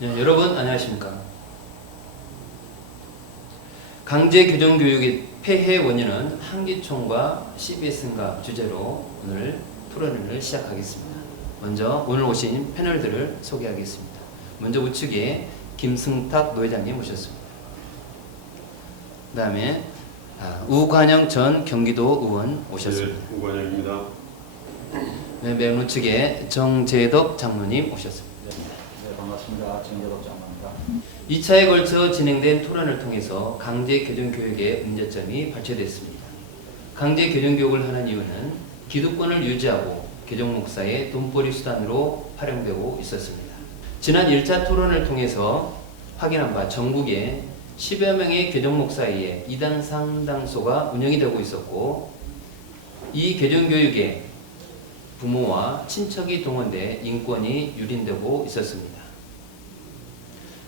네, 여러분 안녕하십니까. 강제 교정교육의 폐해 원인은 한기총과 CBS인가 주제로 오늘 토론을 시작하겠습니다. 먼저 오늘 오신 패널들을 소개하겠습니다. 먼저 우측에 김승탁 노회장님 모셨습니다. 그 다음에 우관영 전 경기도 의원 오셨습니다. 네, 우관영입니다. 네, 맨 우측에 정재덕 장로님 오셨습니다. 네, 반갑습니다. 정재덕 장로입니다. 2차에 걸쳐 진행된 토론을 통해서 강제 교정교육의 문제점이 발표됐습니다. 강제 교정교육을 하는 이유는 기득권을 유지하고 교정목사의 돈벌이 수단으로 활용되고 있었습니다. 지난 1차 토론을 통해서 확인한 바 전국에 10여 명의 교정목사에 의해 이단 상당소가 운영이 되고 있었고, 이 교정교육에 부모와 친척이 동원돼 인권이 유린되고 있었습니다.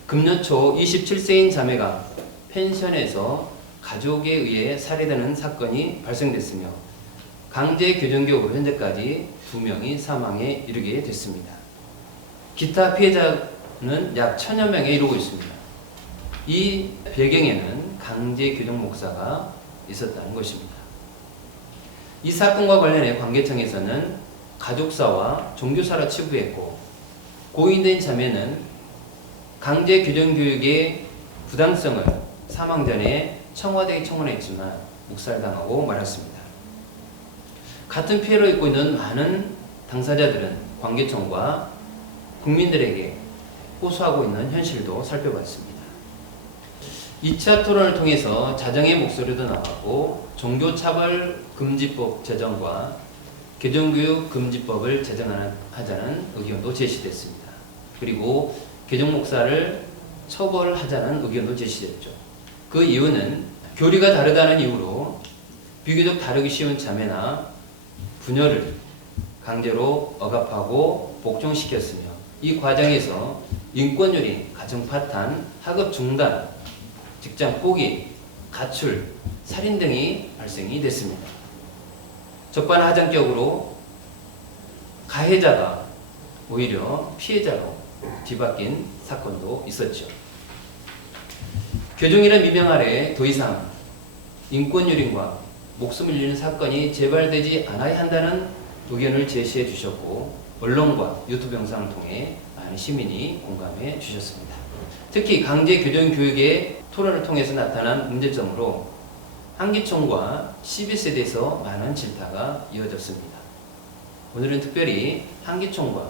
금년 초 27세인 자매가 펜션에서 가족에 의해 살해되는 사건이 발생됐으며 강제 교정교육으로 현재까지 2명이 사망에 이르게 됐습니다. 기타 피해자는 약 1000여 명에 이르고 있습니다. 이 배경에는 강제 교정 목사가 있었다는 것입니다. 이 사건과 관련해 관계청에서는 가족사와 종교사로 치부했고, 고인된 자매는 강제 교정교육의 부당성을 사망 전에 청와대에 청원했지만 묵살당하고 말았습니다. 같은 피해를 입고 있는 많은 당사자들은 관계청과 국민들에게 호소하고 있는 현실도 살펴봤습니다. 2차 토론을 통해서 자정의 목소리도 나왔고, 종교차별금지법 제정과 교정교육금지법을 제정하자는 의견도 제시됐습니다. 그리고 교정목사를 처벌하자는 의견도 제시됐죠. 그 이유는 교리가 다르다는 이유로 비교적 다루기 쉬운 자매나 부녀를 강제로 억압하고 복종시켰으며, 이 과정에서 인권유린, 가정파탄, 학업 중단, 직장 포기, 가출, 살인 등이 발생이 됐습니다. 적반하장격으로 가해자가 오히려 피해자로 뒤바뀐 사건도 있었죠. 교정이라는 미명 아래 더 이상 인권유린과 목숨을 잃는 사건이 재발되지 않아야 한다는 의견을 제시해 주셨고, 언론과 유튜브 영상을 통해 많은 시민이 공감해 주셨습니다. 특히 강제 교정교육의 토론을 통해서 나타난 문제점으로 한기총과 CBS에 대해서 많은 질타가 이어졌습니다. 오늘은 특별히 한기총과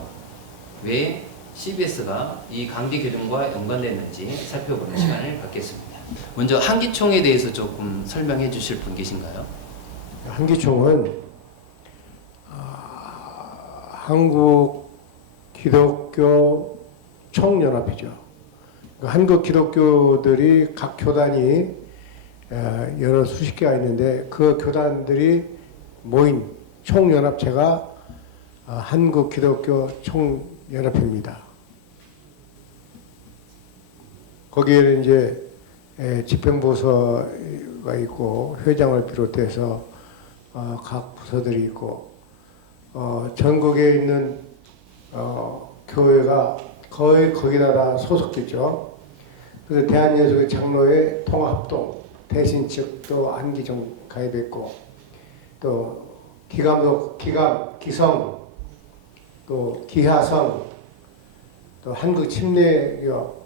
왜 CBS가 이 강제 교정과 연관됐는지 살펴보는 시간을 갖겠습니다. 먼저 한기총에 대해서 조금 설명해 주실 분 계신가요? 한기총은 한국 기독교 총연합이죠. 한국 기독교들이 각 교단이 여러 수십 개가 있는데, 그 교단들이 모인 총연합체가 한국 기독교 총연합회입니다. 거기에는 이제 집행부서가 있고 회장을 비롯해서 각 부서들이 있고, 전국에 있는 교회가 거의 거기다 다 소속됐죠. 그래서 대한예수교 장로회 통합동, 대신측도 한기총 가입했고, 또 기성, 또 기하성, 또 한국침례교,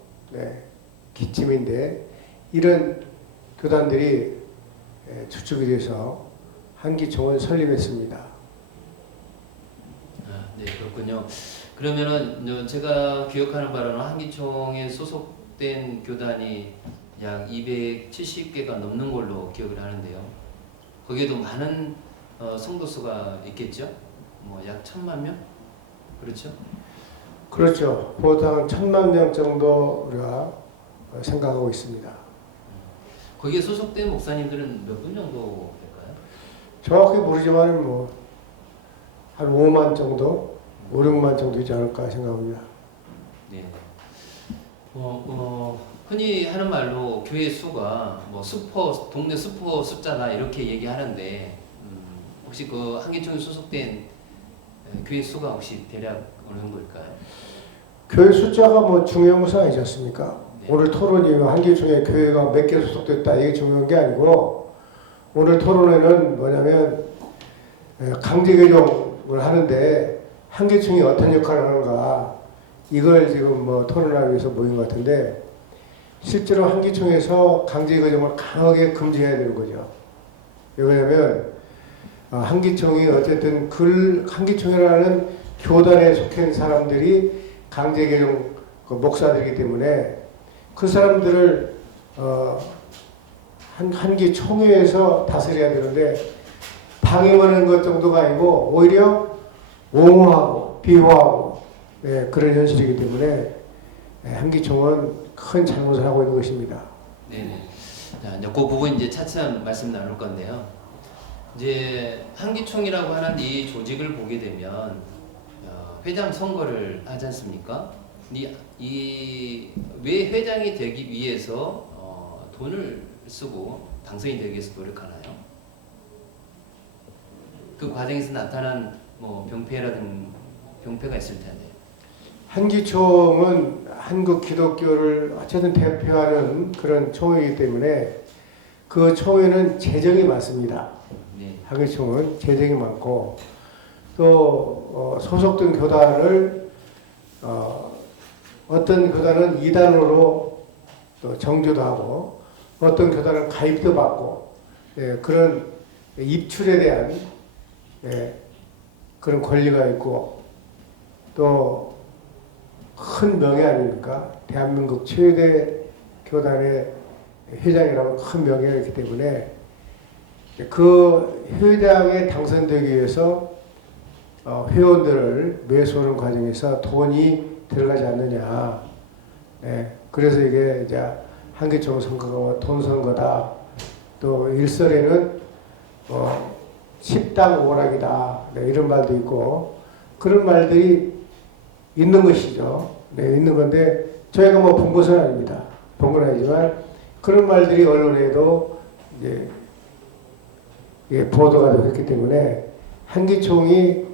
기침인데, 이런 교단들이 주축이 돼서 한기총을 설립했습니다. 네, 그렇군요. 그러면은 제가 기억하는 바로는 한기총에 소속된 교단이 약 270개가 넘는 걸로 기억을 하는데요. 거기에도 많은 성도수가 있겠죠? 뭐 약 1000만 명? 그렇죠? 그렇죠. 보통 1000만 명 정도 우리가 생각하고 있습니다. 거기에 소속된 목사님들은 몇 분 정도 될까요? 정확히 모르지만 한 5만 정도, 5, 6만 정도 있지 않을까 생각합니다. 네. 흔히 하는 말로 교회 수가 뭐 동네 슈퍼 숫자다 이렇게 얘기하는데, 혹시 그 한기총에 소속된 교회 수가 혹시 대략 어느 정도일까요? 교회 숫자가 뭐 중요한 것은 아니지 않습니까? 네. 오늘 토론이 한기총회 교회가 몇 개 소속됐다 이게 중요한 게 아니고 오늘 토론회는 뭐냐면 강제 개정을 하는데 한기총이 어떤 역할을 하는가 이걸 지금 뭐 토론하기 위해서 모인 것 같은데 실제로 한기총에서 강제 개정을 강하게 금지해야 되는 거죠. 왜냐하면 한기총이 어쨌든 한기총이라는 교단에 속해 있는 사람들이 강제 개정 목사들이기 때문에 그 사람들을 한기총회에서 다스려야 되는데 방임하는 것 정도가 아니고 오히려 옹호하고 비호하고 그런 현실이기 때문에 한기총은 큰 잘못을 하고 있는 것입니다. 네네. 자, 이제 그 부분 이제 차츰 말씀 나눌 건데요. 이제 한기총이라고 하는 이 조직을 보게 되면 회장 선거를 하지 않습니까? 왜 회장이 되기 위해서 돈을 쓰고 당선이 되기 위해서 노력하나요? 그 과정에서 나타난 뭐 병폐가 있을 텐데. 한기총은 한국 기독교를 어쨌든 대표하는 그런 총회이기 때문에 그 총회는 재정이 많습니다. 네. 한기총은 재정이 많고 또 소속된 교단을 어떤 교단은 이단으로 또 정조도 하고 어떤 교단은 가입도 받고 그런 입출에 대한 그런 권리가 있고 또 큰 명예 아닙니까? 대한민국 최대 교단의 회장이라고 큰 명예가 있기 때문에 그 회장에 당선되기 위해서 회원들을 매수하는 과정에서 돈이 들어가지 않느냐. 그래서 이게 이제 한기총 선거가 돈 선거다. 또 일설에는 10당 오락이다. 이런 말도 있고 그런 말들이 있는 것이죠. 있는 건데 저희가 뭐 본 것은 아닙니다. 본 건 아니지만 그런 말들이 언론에도 이제 보도가 되고 있기 때문에 한기총이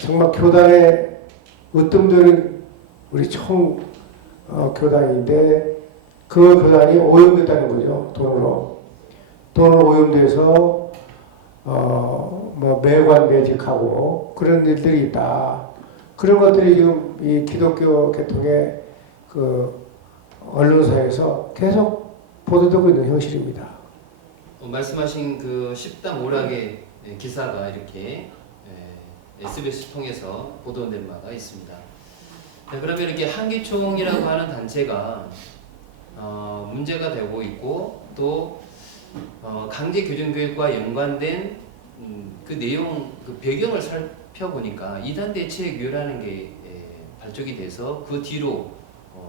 정말 교단의 으뜸되는 우리 교단인데 그 교단이 오염됐다는 거죠. 돈으로 오염돼서 뭐 매관 매직하고 그런 일들이 있다. 그런 것들이 지금 이 기독교 계통의 그 언론사에서 계속 보도되고 있는 현실입니다. 말씀하신 그 10당 오락의 기사가 이렇게 SBS 통해서 보도된 바가 있습니다. 그러면 이렇게 한기총이라고 하는 단체가 문제가 되고 있고 또 강제 교정 교육과 연관된 그 내용, 그 배경을 살펴보니까 이단 대책위원회라는 게 발족이 돼서 그 뒤로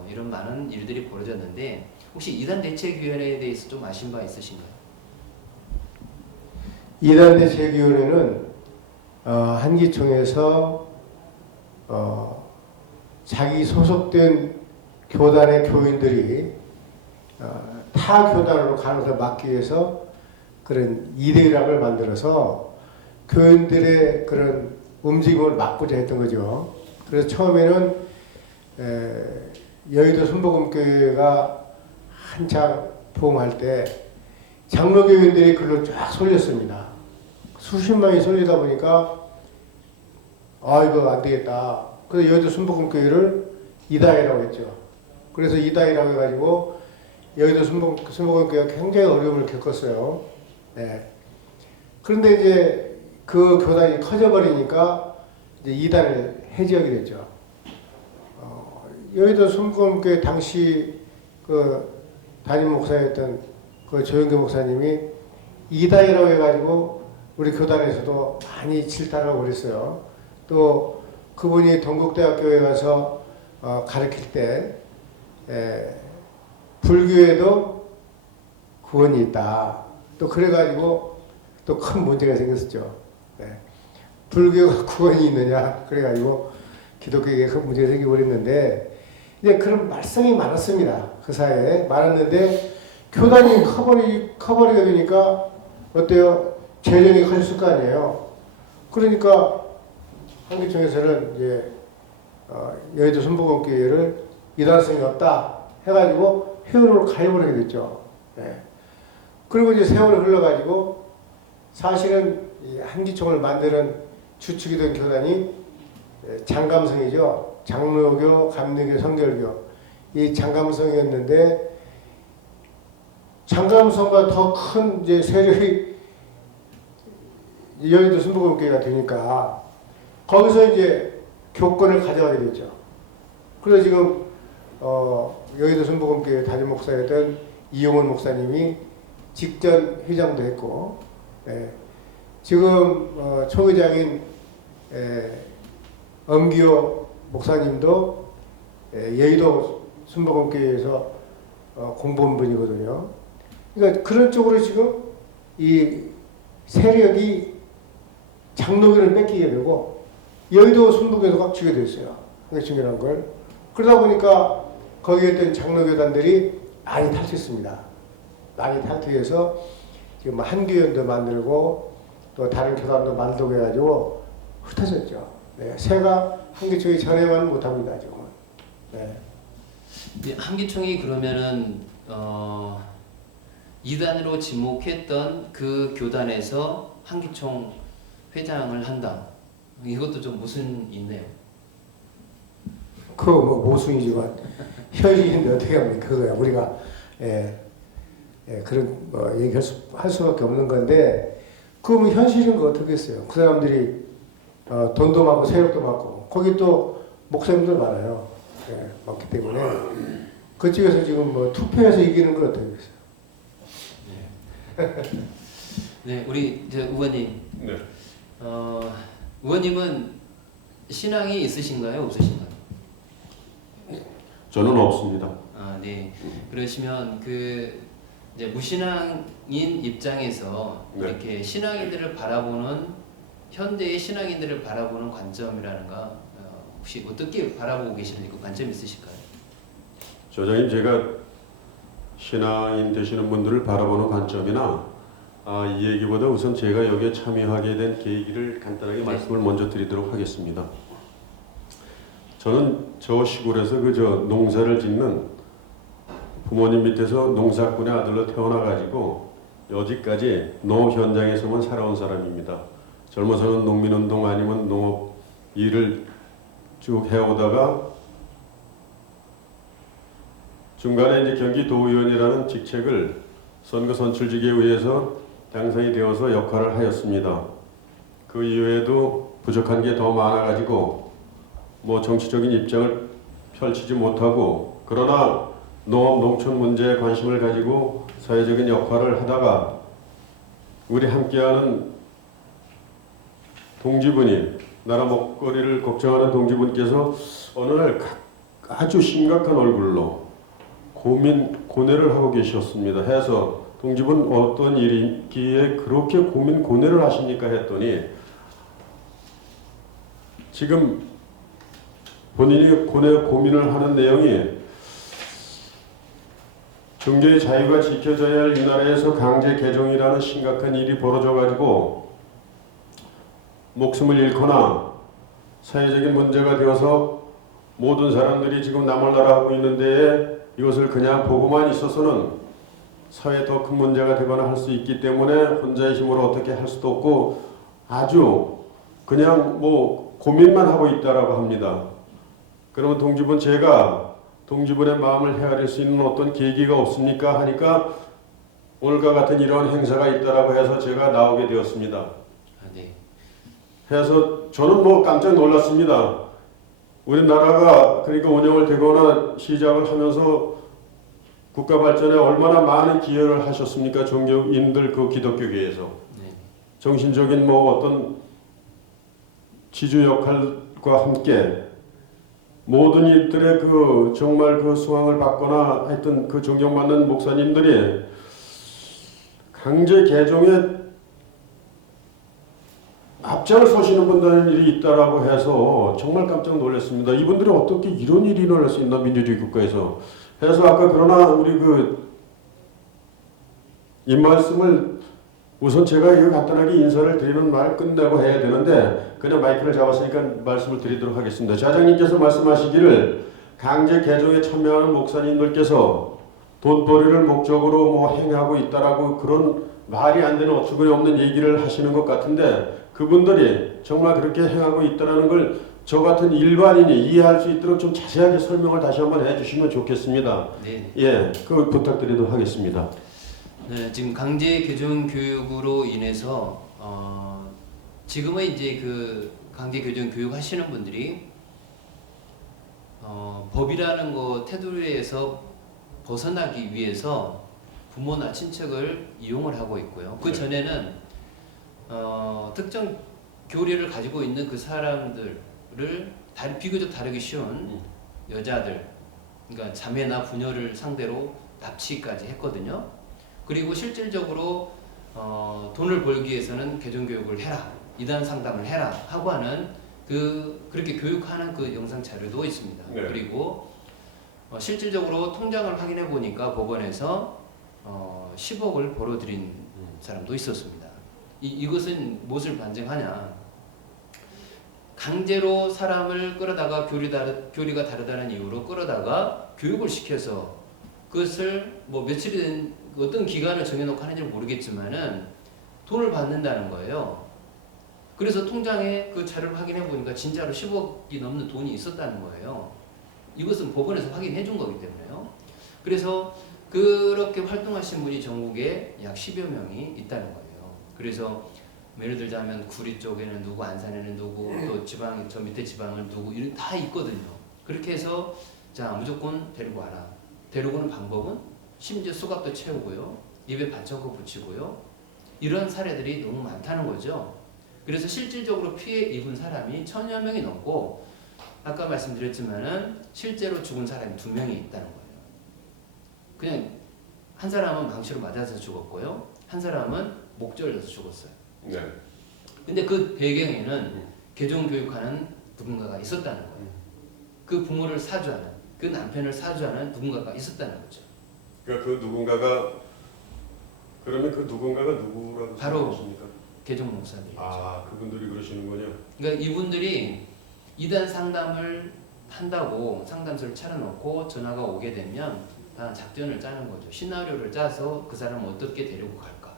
이런 많은 일들이 벌어졌는데 혹시 이단 대책위원회에 대해서 좀 아신 바 있으신가요? 이단 대책위원회는 한기총에서 자기 소속된 교단의 교인들이 타 교단으로 가는 것을 막기 위해서 그런 이대일학을 만들어서 교인들의 그런 움직임을 막고자 했던 거죠. 그래서 처음에는 여의도 순복음교회가 한창 부흥할 때 장로교인들이 글로 쫙 쏠렸습니다. 수십만이 쏠리다 보니까 이거 안 되겠다. 그래서 여의도 순복음교회를 이다이라고 했죠. 그래서 이다이라고 해가지고 여의도 순복음교회가 굉장히 어려움을 겪었어요. 그런데 이제 그 교단이 커져버리니까 이제 이단을 해지하게 됐죠. 여의도 순복음교회 당시 그 담임 목사였던 그 조영규 목사님이 이다이라고 해가지고 우리 교단에서도 많이 질타를 벌였어요. 또 그분이 동국대학교에 가서 가르칠 때 불교에도 구원이 있다. 또 그래가지고 또 큰 문제가 생겼었죠. 불교가 구원이 있느냐 그래가지고 기독교에 큰 문제가 생겨버렸는데 이제 그런 말썽이 많았습니다. 그 사회에 많았는데 교단이 커버리게 되니까 어때요? 재정이 커졌을 거 아니에요. 그러니까 한기총에서는 이제 여의도 순복음교회를 이단성이 없다 해가지고 회원으로 가입을 하게 됐죠. 예. 그리고 이제 세월이 흘러가지고 사실은 이 한기총을 만드는 주축이 된 교단이 장감성이죠. 장로교, 감리교, 성결교 이 장감성이었는데 장감성과 더 큰 이제 세력이 여의도 순복음교회가 되니까 거기서 이제 교권을 가져가게 됐죠. 그래서 지금 여의도 순복음교회 담임 목사였던 이용원 목사님이 직전 회장도 했고, 지금 초회장인 엄기호 목사님도 여의도 순복음교회에서 공부한 분이거든요. 그러니까 그런 쪽으로 지금 이 세력이 장로교를 뺏기게 되고 여의도 순복음에서 꽉 쥐게 됐어요. 그게 중요한 걸. 그러다 보니까 거기에 있던 장로교단들이 많이 탈퇴했습니다. 많이 탈퇴해서 지금 한교연도 만들고 또 다른 교단도 만들고 해가지고 흩어졌죠. 네, 새가 한기총이 전에만 못합니다 지금은. 네. 한기총이 그러면은 이단으로 지목했던 그 교단에서 한기총 회장을 한다. 이것도 좀 모순이 있네요. 그거 뭐 모순이지만 현실인데 어떻게 합니까? 그거야 우리가 그런 할 수밖에 없는 건데 그거 뭐 현실인 거 어떻겠어요? 그 사람들이 돈도 많고 세력도 많고 거기 또 목사님들 많아요. 많기 때문에 그쪽에서 지금 뭐 투표해서 이기는 건 어떻겠어요? 네, 우리 이제 의원님. 네. 의원님은 신앙이 있으신가요, 없으신가요? 저는 없습니다. 아, 네. 그러시면 그 이제 무신앙인 입장에서 네. 이렇게 신앙인들을 바라보는 현대의 신앙인들을 바라보는 관점이라는가 혹시 어떻게 바라보고 계시는지 그 관점 있으실까요? 저장님 제가 신앙인 되시는 분들을 바라보는 관점이나 이 얘기보다 우선 제가 여기에 참여하게 된 계기를 간단하게 말씀을 먼저 드리도록 하겠습니다. 저는 저 시골에서 그저 농사를 짓는 부모님 밑에서 농사꾼의 아들로 태어나가지고 여지까지 농업 현장에서만 살아온 사람입니다. 젊어서는 농민운동 아니면 농업 일을 쭉 해오다가 중간에 이제 경기도의원이라는 직책을 선거 선출직에 의해서 당선이 되어서 역할을 하였습니다. 그 이외에도 부족한 게 더 많아가지고 뭐 정치적인 입장을 펼치지 못하고 그러나 농업 농촌 문제에 관심을 가지고 사회적인 역할을 하다가 우리 함께하는 동지분이 나라 먹거리를 걱정하는 동지분께서 어느 날 아주 심각한 얼굴로 고뇌를 하고 계셨습니다. 해서 동지분 어떤 일이기에 그렇게 고뇌를 하십니까 했더니 지금 본인이 고민을 하는 내용이 종교의 자유가 지켜져야 할 이 나라에서 강제 개종이라는 심각한 일이 벌어져가지고 목숨을 잃거나 사회적인 문제가 되어서 모든 사람들이 지금 나몰라라 하고 있는데 이것을 그냥 보고만 있어서는 사회에 더 큰 문제가 되거나 할 수 있기 때문에 혼자의 힘으로 어떻게 할 수도 없고 아주 그냥 뭐 고민만 하고 있다라고 합니다. 그러면 동지분 제가 동지분의 마음을 헤아릴 수 있는 어떤 계기가 없습니까? 하니까 오늘과 같은 이런 행사가 있다라고 해서 제가 나오게 되었습니다. 네. 해서 저는 뭐 깜짝 놀랐습니다. 우리나라가 그러니까 운영을 되거나 시작을 하면서 국가 발전에 얼마나 많은 기여를 하셨습니까? 종교인들 그 기독교계에서. 네. 정신적인 뭐 어떤 지주 역할과 함께 모든 일들의 그 정말 그 수강을 받거나 하여튼 그 존경받는 목사님들이 강제 개종에 앞장을 서시는 분들은 일이 있다라고 해서 정말 깜짝 놀랐습니다. 이분들이 어떻게 이런 일이 일어날 수 있나 민주주의 국가에서 해서 아까 그러나 우리 이 말씀을 우선 제가 이거 간단하게 인사를 드리는 말 끝내고 해야 되는데 그냥 마이크를 잡았으니까 말씀을 드리도록 하겠습니다. 좌장님께서 말씀하시기를 강제 개종에 참여하는 목사님들께서 돈벌이를 목적으로 뭐 행하고 있다라고 그런 말이 안 되는 어처구니 없는 얘기를 하시는 것 같은데 그분들이 정말 그렇게 행하고 있다라는 걸 저 같은 일반인이 이해할 수 있도록 좀 자세하게 설명을 다시 한번 해주시면 좋겠습니다. 네. 예, 그 부탁드리도록 하겠습니다. 네, 지금 강제 개종 교육으로 인해서 지금은 이제 그 강제 개종 교육 하시는 분들이 법이라는 거 테두리에서 벗어나기 위해서 부모나 친척을 이용을 하고 있고요. 그 전에는 특정 교리를 가지고 있는 그 사람들을 비교적 다루기 쉬운 여자들, 그러니까 자매나 부녀를 상대로 납치까지 했거든요. 그리고 실질적으로 돈을 벌기 위해서는 개종교육을 해라, 이단 상담을 해라 하고 하는 그렇게 교육하는 그 영상 자료도 있습니다. 네. 그리고 실질적으로 통장을 확인해 보니까 법원에서 10억을 벌어들인 사람도 있었습니다. 이것은 무엇을 반증하냐? 강제로 사람을 끌어다가 교리가 다르다는 이유로 끌어다가 교육을 시켜서 그것을 뭐 며칠이 된 어떤 기간을 정해놓고 하는지 모르겠지만은 돈을 받는다는 거예요. 그래서 통장에 그 자료를 확인해 보니까 진짜로 10억이 넘는 돈이 있었다는 거예요. 이것은 법원에서 확인해 준 거기 때문에요. 그래서 그렇게 활동하신 분이 전국에 약 10여 명이 있다는 거예요. 그래서 예를 들자면 구리 쪽에는 누구, 안산에는 누구, 또 지방, 저 밑에 지방은 누구, 이런 다 있거든요. 그렇게 해서 자, 무조건 데리고 와라. 데리고 오는 방법은 심지어 수갑도 채우고요, 입에 받쳐서 붙이고요, 이런 사례들이 너무 많다는 거죠. 그래서 실질적으로 피해 입은 사람이 1000여 명이 넘고, 아까 말씀드렸지만은 실제로 죽은 사람이 2명이 있다는 거예요. 그냥 한 사람은 망치로 맞아서 죽었고요, 한 사람은 목 절려서 죽었어요. 네. 근데 그 배경에는 개종 교육하는 누군가가 있었다는 거예요. 그 부모를 사주하는, 그 남편을 사주하는 누군가가 있었다는 거죠. 그러니까 그 누군가가 그러면 그 누군가가 누구라고 바로 생각하십니까? 개종 목사들이죠. 아, 그분들이 그러시는군요. 그러니까 이분들이 이단 상담을 한다고 상담소를 차려놓고 전화가 오게 되면 다 작전을 짜는 거죠. 시나리오를 짜서 그 사람을 어떻게 데리고 갈까.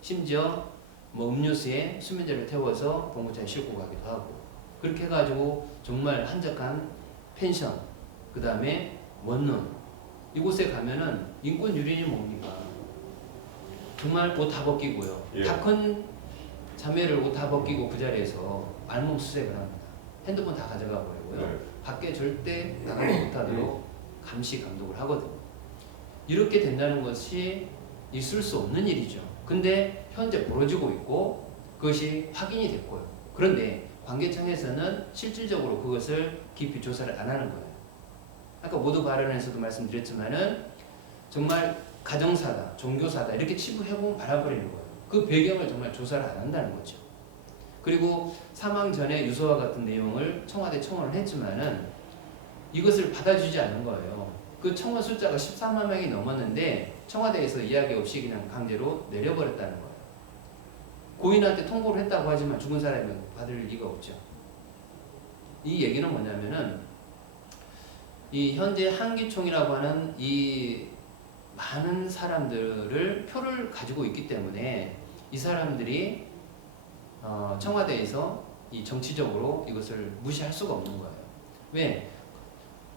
심지어 뭐 음료수에 수면제를 태워서 봉고차에 싣고 가기도 하고, 그렇게 해가지고 정말 한적한 펜션, 그 다음에 원룸, 이곳에 가면은 인권 유린이 뭡니까? 정말 옷 다 벗기고요. 예. 다 큰 자매를 옷 다 벗기고 그 자리에서 알몸 수색을 합니다. 핸드폰 다 가져가 버리고요. 네. 밖에 절대 나가지 못하도록 감시 감독을 하거든요. 이렇게 된다는 것이 있을 수 없는 일이죠. 근데 현재 벌어지고 있고 그것이 확인이 됐고요. 그런데 관계청에서는 실질적으로 그것을 깊이 조사를 안 하는 거예요. 아까 모두 발언에서도 말씀드렸지만은 정말 가정사다, 종교사다 이렇게 치부해보면 말아버리는 거예요. 그 배경을 정말 조사를 안 한다는 거죠. 그리고 사망 전에 유서와 같은 내용을 청와대에 청원을 했지만은 이것을 받아주지 않는 거예요. 그 청원 숫자가 13만 명이 넘었는데 청와대에서 이야기 없이 그냥 강제로 내려버렸다는 거예요. 고인한테 통보를 했다고 하지만 죽은 사람이 받을 리가 없죠. 이 얘기는 뭐냐면은 이 현재 한기총이라고 하는 이 많은 사람들을 표를 가지고 있기 때문에 이 사람들이 청와대에서 이 정치적으로 이것을 무시할 수가 없는 거예요. 왜?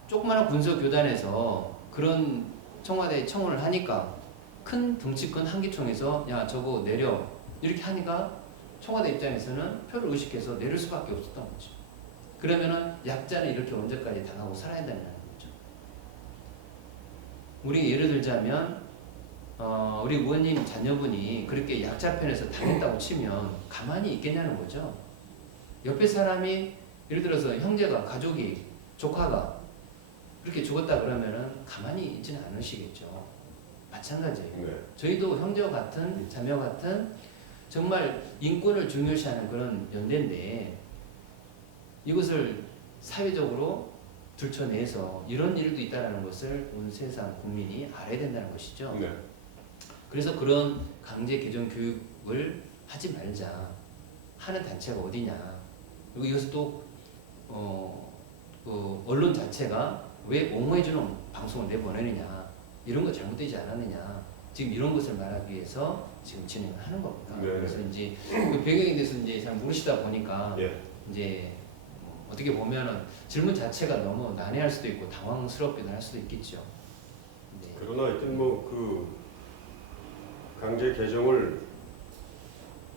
조그마한 군소교단에서 그런 청와대에 청원을 하니까 큰 덩치 큰 한기총에서 야 저거 내려 이렇게 하니까 청와대 입장에서는 표를 의식해서 내릴 수밖에 없었던 거죠. 그러면은 약자는 이렇게 언제까지 당하고 살아야 되는 거죠. 우리 예를 들자면 우리 의원님 자녀분이 그렇게 약자 편에서 당했다고 치면 가만히 있겠냐는 거죠. 옆에 사람이 예를 들어서 형제가, 가족이, 조카가 그렇게 죽었다 그러면은 가만히 있지는 않으시겠죠. 마찬가지예요. 네. 저희도 형제와 같은, 자매와 같은 정말 인권을 중요시하는 그런 연대인데 이것을 사회적으로 들춰내서 이런 일도 있다는 것을 온 세상 국민이 알아야 된다는 것이죠. 네. 그래서 그런 강제 개정 교육을 교육을 하지 말자 하는 단체가 어디냐. 그리고 이것을 또 그 언론 자체가 왜 옹호해주는 방송을 내보내느냐, 이런 거 잘못되지 않았느냐, 지금 이런 것을 말하기 위해서 지금 진행을 하는 겁니다. 네. 그래서 이제 그 배경에 대해서 이제 잘 모르시다 보니까 예. 이제 어떻게 보면은 질문 자체가 너무 난해할 수도 있고 당황스럽기도 할 수도 있겠죠. 네. 그러나 하여튼 뭐 그 강제 개정을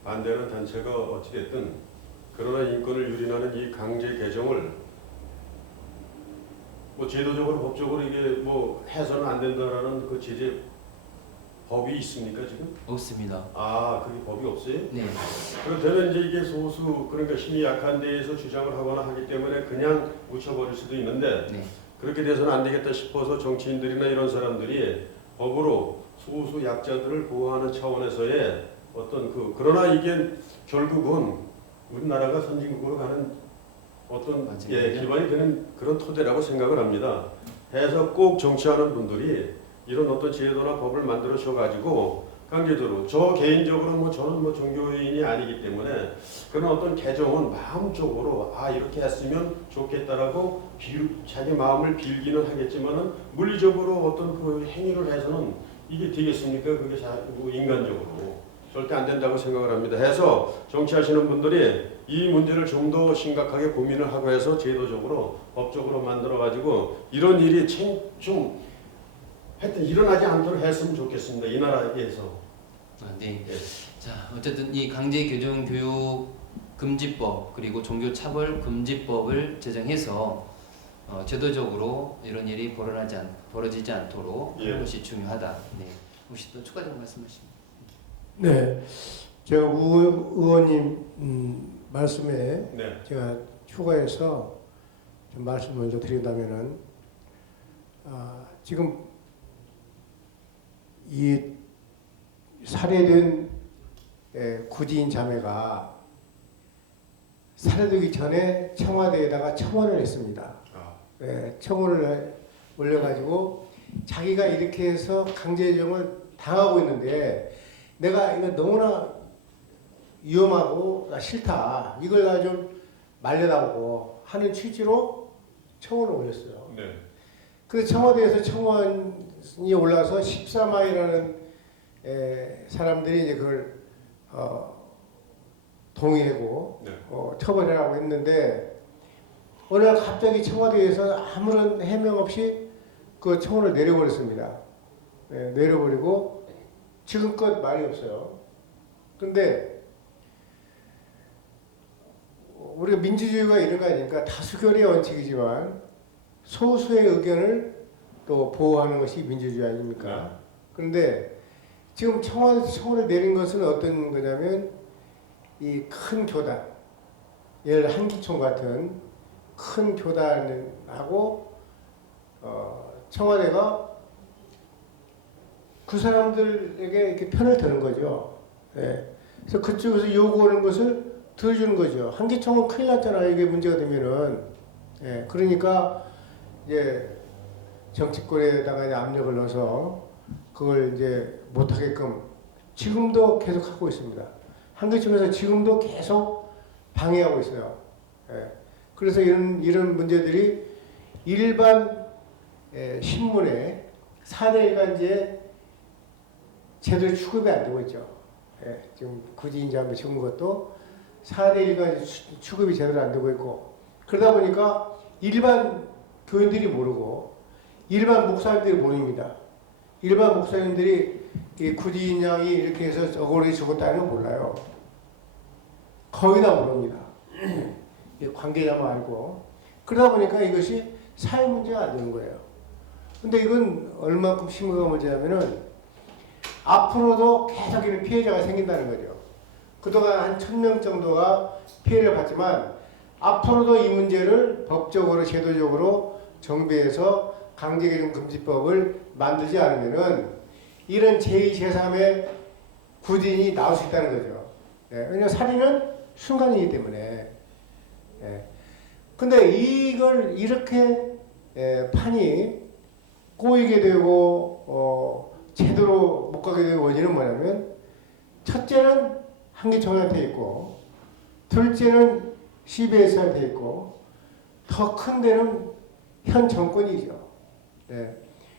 반대하는 단체가 어찌됐든 그러나 인권을 유린하는 이 강제 개정을 뭐 제도적으로 법적으로 이게 뭐 해서는 안 된다라는 그 제재 법이 있습니까 지금? 없습니다. 아, 그게 법이 없어요? 네. 그렇다면 이제 이게 소수 그러니까 힘이 약한 데에서 주장을 하거나 하기 때문에 그냥 묻혀버릴 수도 있는데 네. 그렇게 돼서는 안 되겠다 싶어서 정치인들이나 이런 사람들이 법으로 소수 약자들을 보호하는 차원에서의 어떤 그러나 이게 결국은 우리나라가 선진국으로 가는 어떤 맞아요. 기반이 되는 그런 토대라고 생각을 합니다. 해서 꼭 정치하는 분들이 이런 어떤 제도나 법을 만들어 줘가지고 강제적으로 저 개인적으로 뭐 저는 뭐 종교인이 아니기 때문에 그런 어떤 개정은 마음적으로 아 이렇게 했으면 좋겠다라고 자기 마음을 빌기는 하겠지만은 물리적으로 어떤 그 행위를 해서는 이게 되겠습니까? 그게 뭐 인간적으로 절대 안 된다고 생각을 합니다. 해서 정치하시는 분들이 이 문제를 좀 더 심각하게 고민을 하고 해서 제도적으로 법적으로 만들어 가지고 이런 일이 좀 하여튼 일어나지 않도록 했으면 좋겠습니다. 이 나라에서. 네. 예. 자, 어쨌든 이 강제 교정 교육 금지법 그리고 종교 차별 금지법을 제정해서 제도적으로 이런 일이 벌어지지 않도록 하는 것이 중요하다. 네. 혹시 또 추가적으로 말씀하십니까? 네, 제가 우 의원님 말씀에 네. 제가 추가해서 좀 말씀 먼저 드린다면은 지금 이 살해된 구지인 자매가 살해되기 전에 청와대에다가 청원을 했습니다. 청원을 올려가지고 자기가 이렇게 해서 강제정을 당하고 있는데 내가 이거 너무나 위험하고 싫다. 이걸 나 좀 말려다보고 하는 취지로 청원을 올렸어요. 네. 그래서 청와대에서 청원이 올라서 14마이라는 사람들이 이제 그걸 동의하고 네. 처벌하라고 했는데 어느 날 갑자기 청와대에서 아무런 해명 없이 그 청원을 내려버렸습니다. 내려버리고 지금껏 말이 없어요. 근데 우리가 민주주의가 이런 거 아니니까 다수결의 원칙이지만 소수의 의견을 또 보호하는 것이 민주주의 아닙니까? 그런데 지금 청와대에서 청원을 내린 것은 어떤 거냐면 이 큰 교단, 예를 들어 한기총 같은 큰 교단하고 청와대가 그 사람들에게 이렇게 편을 드는 거죠. 그래서 그쪽에서 요구하는 것을 들어주는 거죠. 한기총은 큰일 났잖아요. 이게 문제가 되면은. 그러니까 이제 정치권에다가 이제 압력을 넣어서 그걸 이제 못하게끔 지금도 계속 하고 있습니다. 한기총에서 지금도 계속 방해하고 있어요. 그래서 이런 문제들이 일반 신문에 4대 일간지에 제대로 취급이 안 되고 있죠. 지금 구지인자 한번 적은 것도 4대 일간지 취급이 제대로 안 되고 있고 그러다 보니까 일반 교인들이 모르고 일반 목사님들이 모릅니다. 일반 목사님들이 이 구지인 양이 이렇게 해서 저거를 죽었다는 건 몰라요. 거의 다 모릅니다. 관계자만 알고 그러다 보니까 이것이 사회 문제가 안 되는 거예요. 근데 이건 얼마큼 심각한 문제냐면은 앞으로도 계속 이런 피해자가 생긴다는 거죠. 그동안 한 1000명 정도가 피해를 봤지만 앞으로도 이 문제를 법적으로 제도적으로 정비해서 강제개정 금지법을 만들지 않으면은 이런 제2, 제3의 구진이 나올 수 있다는 거죠. 왜냐하면 살인은 순간이기 때문에. 근데 이걸 이렇게 판이 꼬이게 되고 제대로 못 가게 된 원인은 뭐냐면 첫째는 한기총한테 있고, 둘째는 CBS한테 있고, 더 큰 데는 현 정권이죠. 네.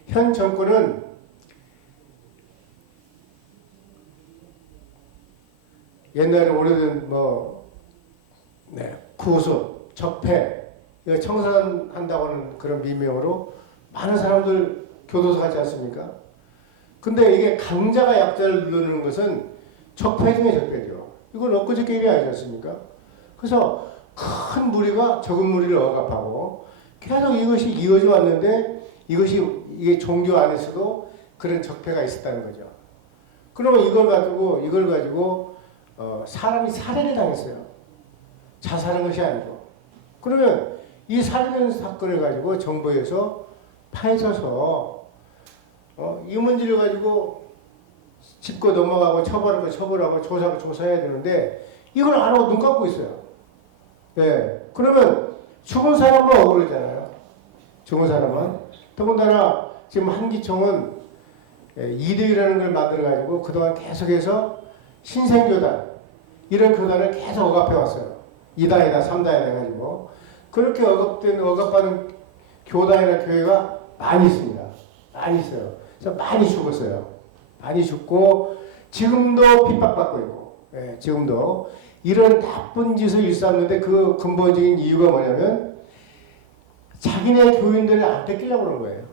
현 정권은 옛날에 오래된 구속, 적폐, 청산한다고 하는 그런 미명으로 많은 사람들 교도소 가지 않습니까? 근데 이게 강자가 약자를 누르는 것은 적폐 중에 적폐죠. 이건 엊그제 게임이 아니지 않습니까? 그래서 큰 무리가 적은 무리를 억압하고 계속 이것이 이어져 왔는데 이게 종교 안에서도 그런 적폐가 있었다는 거죠. 그러면 이걸 가지고 사람이 살해를 당했어요. 자살한 것이 아니고. 그러면 이 살인 사건을 가지고 정부에서 파헤쳐서 이 문제를 가지고 짚고 넘어가고 처벌하고 조사해야 되는데 이걸 안 하고 눈 감고 있어요. 예. 그러면 죽은 사람만 억울하잖아요. 죽은 사람은. 더군다나 지금 한기총은 이대위라는 걸 만들어가지고 그동안 계속해서 신생교단, 이런 교단을 계속 억압해왔어요. 2단이다, 3단이다 해가지고. 그렇게 억압받는 교단이나 교회가 많이 있습니다. 많이 있어요. 그래서 많이 죽었어요. 많이 죽고, 지금도 핍박받고 있고, 예, 지금도. 이런 나쁜 짓을 일삼는데 그 근본적인 이유가 뭐냐면, 자기네 교인들을 안 뺏기려고 그런 거예요.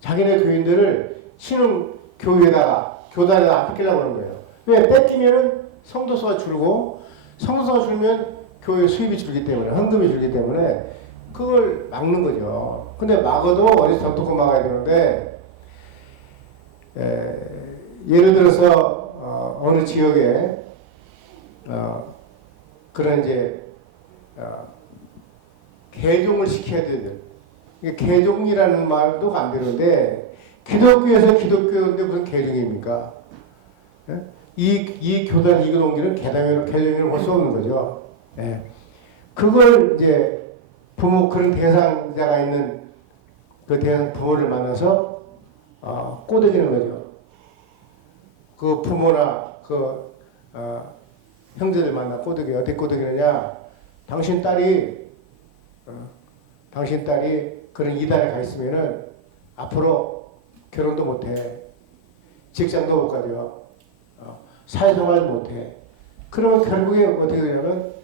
자기네 교인들을 신흥 교단에다 안 뺏기려고 그런 거예요. 왜? 뺏기면은 성도수가 줄고, 성도수가 줄면 교회 수입이 줄기 때문에, 헌금이 줄기 때문에, 그걸 막는 거죠. 근데 막아도 어디서 덕독고 막아야 되는데, 예를 들어서, 어느 지역에, 그런 개종을 시켜야 되는, 개종이라는 말도 안 되는데, 기독교에서 기독교인데 무슨 개종입니까? 이 교단 이교동기는 개종을 할 수 없는 거죠. 예. 그걸 그런 대상자가 있는 그 대상 부모를 만나서, 꼬드기는 거죠. 그 부모나 형제들 만나 꼬드겨요. 어떻게 꼬드기느냐? 당신 딸이 그런 이단에 가 있으면은 앞으로 결혼도 못해. 직장도 못 가죠. 사회생활도 못해. 그러면 결국에 어떻게 되냐면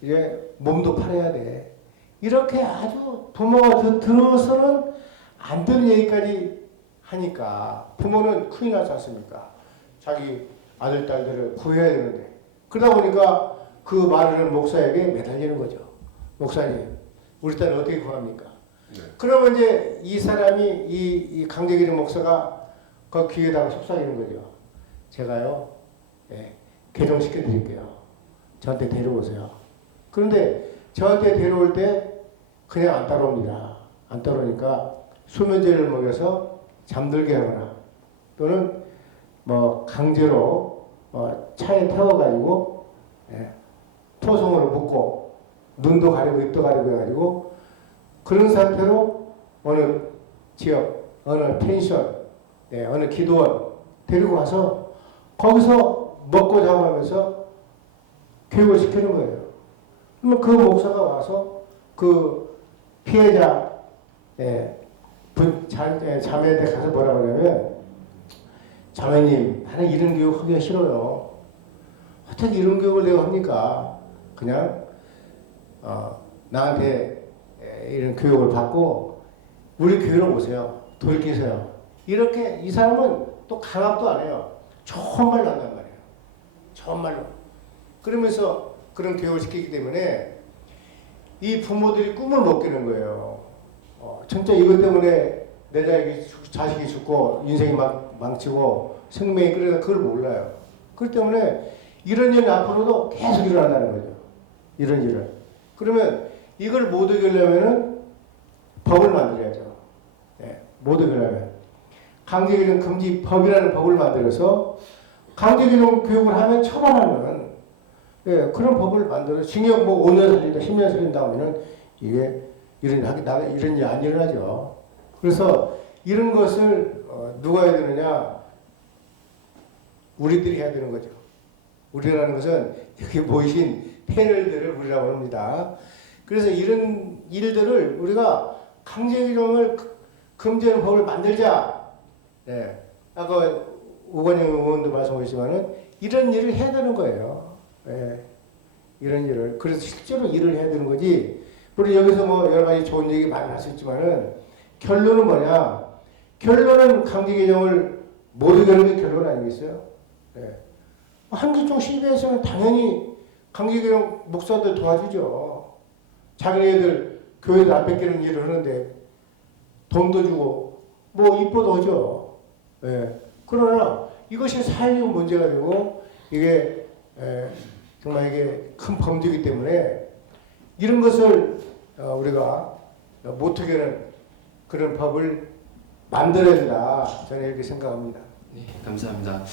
이제 몸도 팔아야 돼. 이렇게 아주 부모가 들어서는 안 되는 얘기까지 하니까 부모는 큰일 나지 않습니까? 자기 아들, 딸들을 구해야 되는데. 그러다 보니까 그 말을 하는 목사에게 매달리는 거죠. 목사님, 우리 딸을 어떻게 구합니까? 네. 그러면 이제 이 사람이, 이 강재기름 목사가 그 귀에다가 속삭이는 거죠. 제가요, 개종시켜 드릴게요. 저한테 데려오세요. 그런데 저한테 데려올 때 그냥 안 따라옵니다. 안 따라오니까 수면제를 먹여서 잠들게 하거나 또는 강제로 차에 태워가지고 토성으로 묶고 눈도 가리고 입도 가리고 해가지고 그런 상태로 어느 지역, 어느 펜션, 어느 기도원 데리고 가서 거기서 먹고 자고 하면서 교육을 시키는 거예요. 그러면 그 목사가 와서 그 피해자 자매한테 가서 뭐라 그러냐면 자매님, 나는 이런 교육 하기가 싫어요. 어떻게 이런 교육을 내가 합니까? 그냥 나한테 이런 교육을 받고 우리 교회로 오세요. 돌이키세요. 이렇게 이 사람은 또 강압도 안 해요. 좋은 말로 한단 말이에요. 좋은 말로. 그러면서 그런 교육을 시키기 때문에 이 부모들이 꿈을 못 꾸는 거예요. 진짜 이것 때문에 내 자식이 죽고 인생이 망치고 생명이 끌어가 그걸 몰라요. 그렇기 때문에 이런 일은 앞으로도 계속 일어난다는 거죠. 이런 일은. 그러면 이걸 못 이기려면은 법을 만들어야죠. 못 이기려면. 강제기능 금지법이라는 법을 만들어서 강제기능 교육을 하면 처벌하는 그런 법을 만들어 징역 5년 살린다, 10년 살린다 하면은 이게 이런 일이 안 일어나죠. 그래서 이런 것을 누가 해야 되느냐? 우리들이 해야 되는 거죠. 우리라는 것은 여기 모이신 패널들을 우리라고 합니다. 그래서 이런 일들을 우리가 강제징용을 금지하는 법을 만들자. 네. 아까 우건영 의원도 말씀하셨지만은 이런 일을 해야 되는 거예요. 네. 이런 일을. 그래서 실제로 일을 해야 되는 거지. 우리 여기서 뭐 여러 가지 좋은 얘기 많이 할 수 있지만은 결론은 뭐냐? 결론은 강제징용을 모르게 하는 게 결론 아니겠어요? 네. 한기총 시위에서는 당연히 강제징용 목사들 도와주죠. 자기네들 교회들 안 뺏기는 일을 하는데 돈도 주고 뭐 입보도 하죠. 예. 그러나 이것이 사회적 문제가 되고 이게 정말 이게 큰 범죄이기 때문에 이런 것을 우리가 못하게 하는 그런 법을 만들어야 된다. 저는 이렇게 생각합니다. 네, 감사합니다.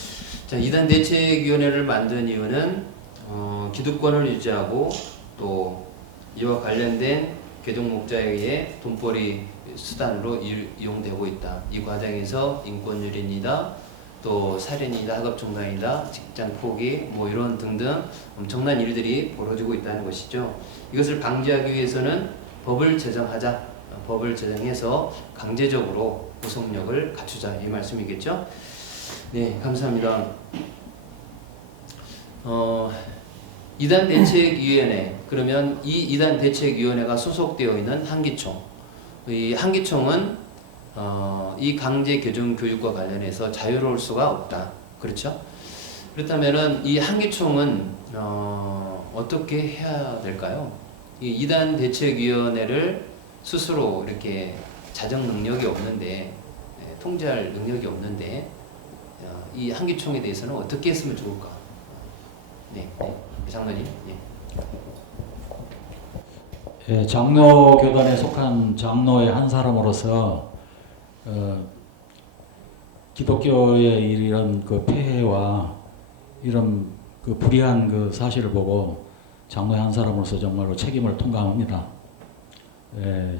자, 이단 대책위원회를 만든 이유는 기득권을 유지하고 또 이와 관련된 개종 목자에 의해 돈벌이 수단으로 이용되고 있다. 이 과정에서 인권유린이다, 또 살인이다, 학업종단이다, 직장 포기, 뭐 이런 등등 엄청난 일들이 벌어지고 있다는 것이죠. 이것을 방지하기 위해서는 법을 제정하자. 법을 제정해서 강제적으로 구속력을 갖추자 이 말씀이겠죠. 네, 감사합니다. 이단 대책위원회, 그러면 이 이단 대책위원회가 소속되어 있는 한기총. 이 한기총은 이 강제 개종 교육과 관련해서 자유로울 수가 없다. 그렇죠? 그렇다면은 이 한기총은 어떻게 해야 될까요? 이 이단 대책위원회를 스스로 이렇게 자정 능력이 없는데, 통제할 능력이 없는데, 이 한기총에 대해서는 어떻게 했으면 좋을까? 네, 장로님. 예, 장로 교단에 속한 장로의 한 사람으로서 기독교의 이런 그 폐해와 이런 그 불의한 그 사실을 보고 장로의 한 사람으로서 정말로 책임을 통감합니다. 예,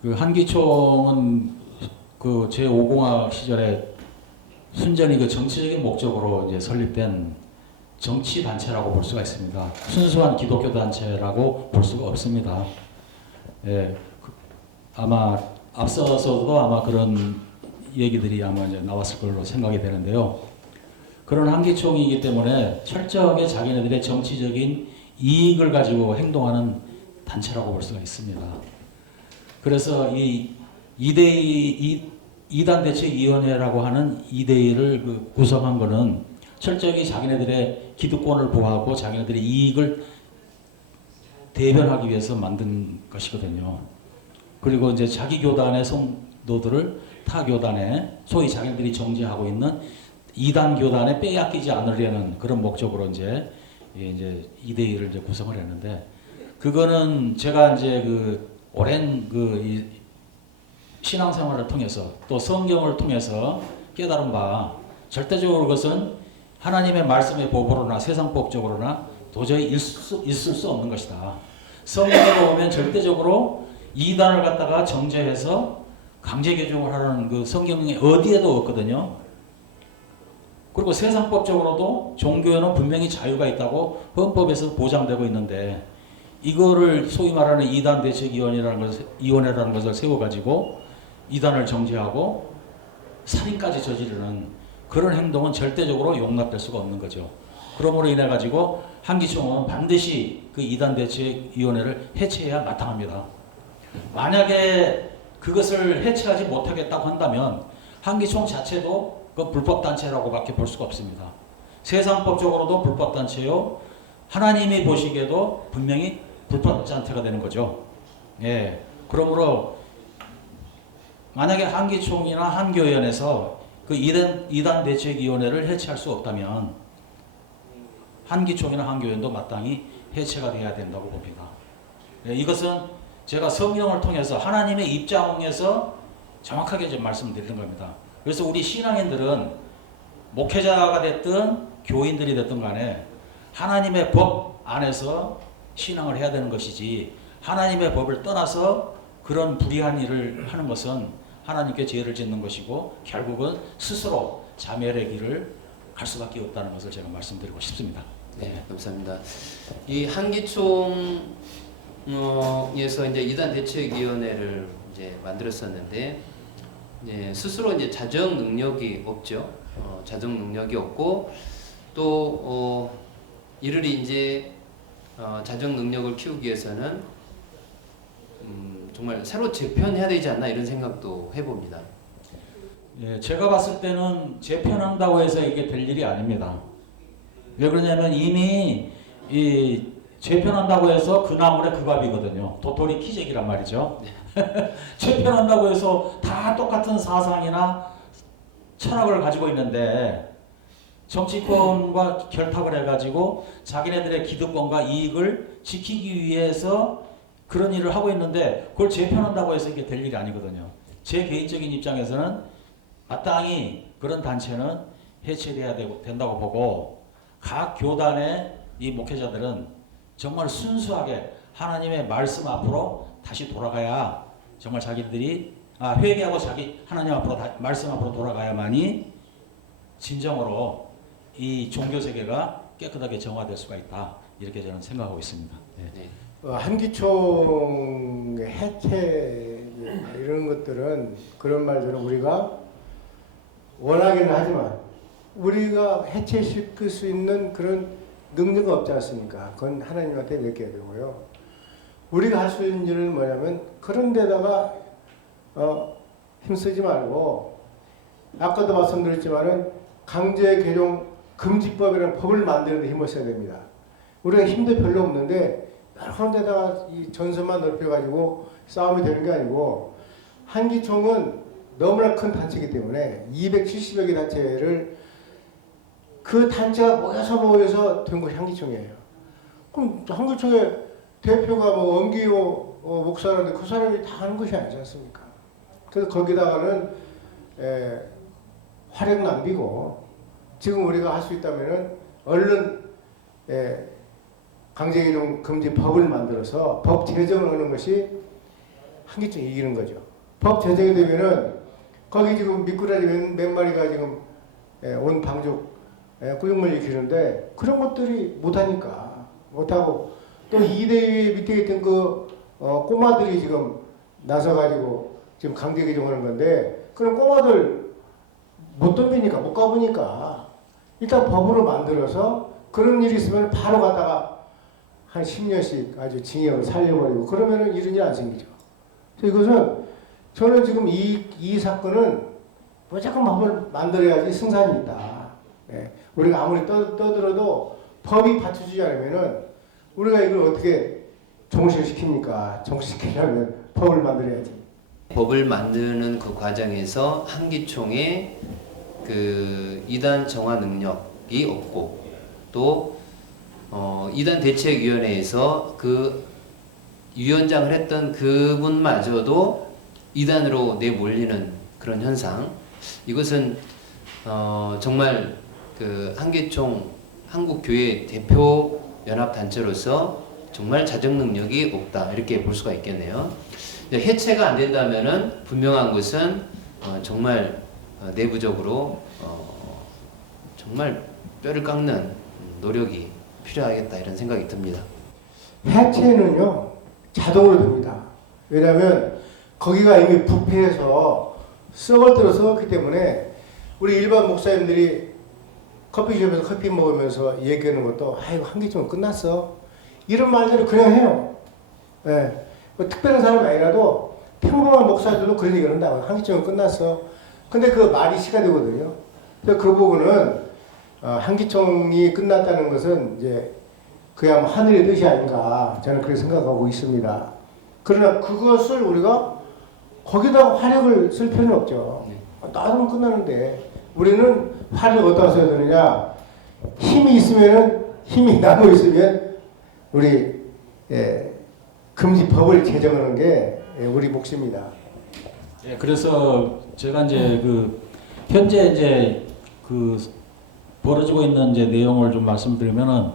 그 한기총은 그 제5공화 시절에 순전히 그 정치적인 목적으로 이제 설립된 정치 단체라고 볼 수가 있습니다. 순수한 기독교 단체라고 볼 수가 없습니다. 예, 아마 앞서서도 아마 그런 얘기들이 아마 이제 나왔을 걸로 생각이 되는데요. 그런 한기총이기 때문에 철저하게 자기네들의 정치적인 이익을 가지고 행동하는 단체라고 볼 수가 있습니다. 그래서 이 이단 대책위원회라고 하는 이대위를 그 구성한 것은 철저히 자기네들의 기득권을 보호하고 자기네들의 이익을 대변하기 위해서 만든 것이거든요. 그리고 이제 자기 교단의 성도들을 타 교단에 소위 자기들이 정죄하고 있는 이단 교단에 빼앗기지 않으려는 그런 목적으로 이제 이대위를 이제 구성을 했는데, 그거는 제가 이제 그 오랜 그 신앙생활을 통해서 또 성경을 통해서 깨달은 바, 절대적으로 그것은 하나님의 말씀의 법으로나 세상법적으로나 도저히 있을 수 없는 것이다. 성경에 보면 절대적으로 이단을 갖다가 정죄해서 강제 개종을 하는 그 성경에 어디에도 없거든요. 그리고 세상법적으로도 종교에는 분명히 자유가 있다고 헌법에서 보장되고 있는데, 이거를 소위 말하는 이단 대책위원회라는 것을 세워가지고 이단을 정죄하고 살인까지 저지르는 그런 행동은 절대적으로 용납될 수가 없는 거죠. 그러므로 인해 가지고 한기총은 반드시 그 이단 대책위원회를 해체해야 마땅합니다. 만약에 그것을 해체하지 못하겠다고 한다면 한기총 자체도 그 불법단체라고밖에 볼 수가 없습니다. 세상법적으로도 불법단체요, 하나님이 보시기에도 분명히 불법단체가 되는 거죠. 예. 그러므로 만약에 한기총이나 한교연에서 그 이단 대책위원회를 해체할 수 없다면 한기총이나 한교연도 마땅히 해체가 돼야 된다고 봅니다. 예, 이것은 제가 성경을 통해서 하나님의 입장에서 정확하게 좀 말씀드리는 겁니다. 그래서 우리 신앙인들은 목회자가 됐든 교인들이 됐든 간에 하나님의 법 안에서 신앙을 해야 되는 것이지, 하나님의 법을 떠나서 그런 불의한 일을 하는 것은 하나님께 죄를 짓는 것이고 결국은 스스로 자멸의 길을 갈 수밖에 없다는 것을 제가 말씀드리고 싶습니다. 네, 감사합니다. 이 한기총에서 이제 이단 대책위원회를 이제 만들었었는데 스스로 이제 자정 능력이 없죠. 자정 능력이 없고 또 이르리 이제 자정 능력을 키우기 위해서는 정말 새로 재편해야 되지 않나 이런 생각도 해봅니다. 예, 제가 봤을 때는 재편한다고 해서 이게 될 일이 아닙니다. 왜 그러냐면 이미 이 재편한다고 해서 그 나물에 그 밥이거든요. 도토리 키재기란 말이죠. 재편한다고 해서 다 똑같은 사상이나 철학을 가지고 있는데 정치권과 결탁을 해가지고 자기네들의 기득권과 이익을 지키기 위해서 그런 일을 하고 있는데 그걸 재편한다고 해서 이게 될 일이 아니거든요. 제 개인적인 입장에서는 마땅히 그런 단체는 해체돼야 된다고 보고 각 교단의 이 목회자들은 정말 순수하게 하나님의 말씀 앞으로 다시 돌아가야 정말 자기들이 회개하고 자기 하나님 앞으로 말씀 앞으로 돌아가야만이 진정으로 이 종교 세계가 깨끗하게 정화될 수가 있다 이렇게 저는 생각하고 있습니다. 네. 한기총 해체 이런 것들은 그런 말들은 우리가 원하기는 하지만 우리가 해체시킬 수 있는 그런 능력은 없지 않습니까? 그건 하나님한테 맡겨야 되고요. 우리가 할 수 있는 일은 뭐냐면 그런 데다가 힘쓰지 말고 아까도 말씀드렸지만은 강제 개종 금지법이라는 법을 만드는 데 힘을 써야 됩니다. 우리가 힘도 별로 없는데 여러 데다가 이 전선만 넓혀가지고 싸움이 되는 게 아니고 한기총은 너무나 큰 단체이기 때문에 270여 개 단체를 그 단체가 모여서 된 것이 한기총이에요. 그럼 한기총의 대표가 뭐 원기호 목사라는데 그 사람이 다 하는 것이 아니지 않습니까? 그래서 거기다가는 활용 낭비고 지금 우리가 할 수 있다면은 얼른 강제개종 금지 법을 만들어서 법 제정을 하는 것이 한기총이 이기는 거죠. 법 제정이 되면은 거기 지금 미꾸라지 몇 마리가 지금 온 방죽 꾸중물이 기르는데 그런 것들이 못하고 또 이대위 밑에 있던 그 꼬마들이 지금 나서가지고 지금 강제개종하는 건데 그런 꼬마들 못 덤비니까 못 가보니까 일단 법으로 만들어서 그런 일이 있으면 바로 갔다가 한 10년씩 아주 징역을 살려버리고 그러면은 이런 일 안 생기죠. 그래서 이것은 저는 지금 이 사건은 무조건 법을 만들어야지 승산이 있다. 우리가 아무리 떠들어도 법이 받쳐주지 않으면은 우리가 이걸 어떻게 정신시킵니까? 정신시키려면 법을 만들어야지. 법을 만드는 그 과정에서 한기총의 그 이단 정화 능력이 없고 또 이단 대책위원회에서 그 위원장을 했던 그분마저도 이단으로 내몰리는 그런 현상. 이것은 정말 그 한기총 한국교회 대표 연합단체로서 정말 자정 능력이 없다 이렇게 볼 수가 있겠네요. 해체가 안 된다면은 분명한 것은 정말 내부적으로 정말 뼈를 깎는 노력이 필요하겠다 이런 생각이 듭니다. 해체는요 자동으로 됩니다. 왜냐하면 거기가 이미 부패해서 썩을 썩었기 때문에 우리 일반 목사님들이 커피숍에서 커피 먹으면서 얘기하는 것도 아이고 한기총은 끝났어 이런 말들을 그냥 해요. 뭐 특별한 사람이 아니라도 평범한 목사들도 그런 얘기를 한다고. 한기총은 끝났어. 근데 그 말이 시가 되거든요. 그래서 그 부분은 한기총이 끝났다는 것은 이제 그야말로 하늘의 뜻이 아닌가 저는 그렇게 생각하고 있습니다. 그러나 그것을 우리가 거기다가 화력을 쓸 필요는 없죠. 나도 끝나는데 우리는 화력을 어디다 써야 되느냐. 힘이 남아 있으면 우리 금지법을 제정하는 게 우리 몫입니다. 그래서 제가 이제 그 현재 이제 그 벌어지고 있는 이제 내용을 좀 말씀드리면은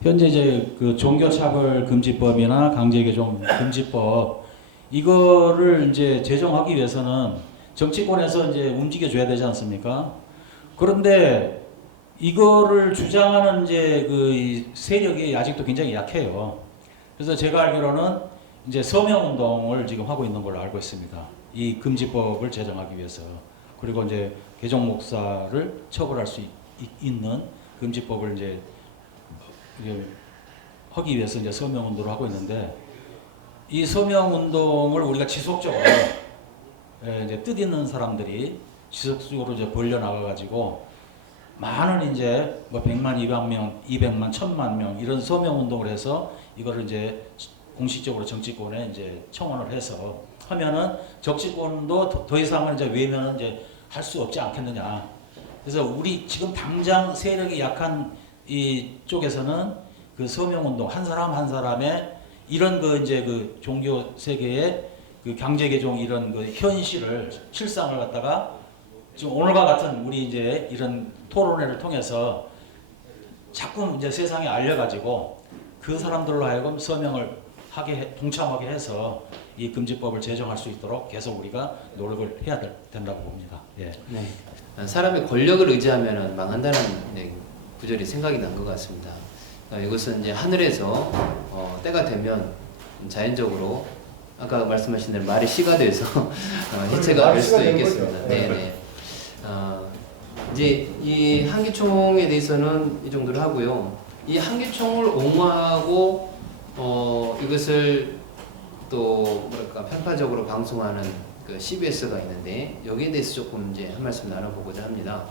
현재 이제 그 종교차별 금지법이나 강제개종 금지법 이거를 이제 제정하기 위해서는 정치권에서 이제 움직여줘야 되지 않습니까? 그런데 이거를 주장하는 이제 그 세력이 아직도 굉장히 약해요. 그래서 제가 알기로는 이제 서명 운동을 지금 하고 있는 걸로 알고 있습니다. 이 금지법을 제정하기 위해서. 그리고 이제 개종 목사를 처벌할 수 있는 금지법을 이제 하기 위해서 이제 서명 운동을 하고 있는데, 이 서명 운동을 우리가 지속적으로 이제 뜻 있는 사람들이 지속적으로 이제 벌려 나가 가지고 많은 이제 뭐 100만, 200명, 200만, 1000만 명 이런 서명 운동을 해서 이거를 이제 공식적으로 정치권에 이제 청원을 해서 하면은 정치권도 더 이상은 이제 외면은 이제 할 수 없지 않겠느냐. 그래서 우리 지금 당장 세력이 약한 이 쪽에서는 그 서명 운동 한 사람 한 사람의 이런 그 이제 그 종교 세계의 그 강제 개종 이런 그 현실을 실상을 갖다가 지금 오늘과 같은 우리 이제 이런 토론회를 통해서 자꾸 이제 세상에 알려가지고 그 사람들로 하여금 서명을 동참하게 해서 이 금지법을 제정할 수 있도록 계속 우리가 노력을 해야 된다고 봅니다. 예. 네. 사람이 권력을 의지하면 망한다는 구절이 생각이 난 것 같습니다. 이것은 이제 하늘에서 때가 되면 자연적으로 아까 말씀하신 대로 말이 씨가 돼서 해체가 될 수도 있겠습니다. 네네. 이제 이 한기총에 대해서는 이 정도로 하고요. 이 한기총을 옹호하고 이것을 또 뭐랄까 편파적으로 방송하는 그 CBS가 있는데 여기에 대해서 조금 이제 한 말씀 나눠보고자 합니다.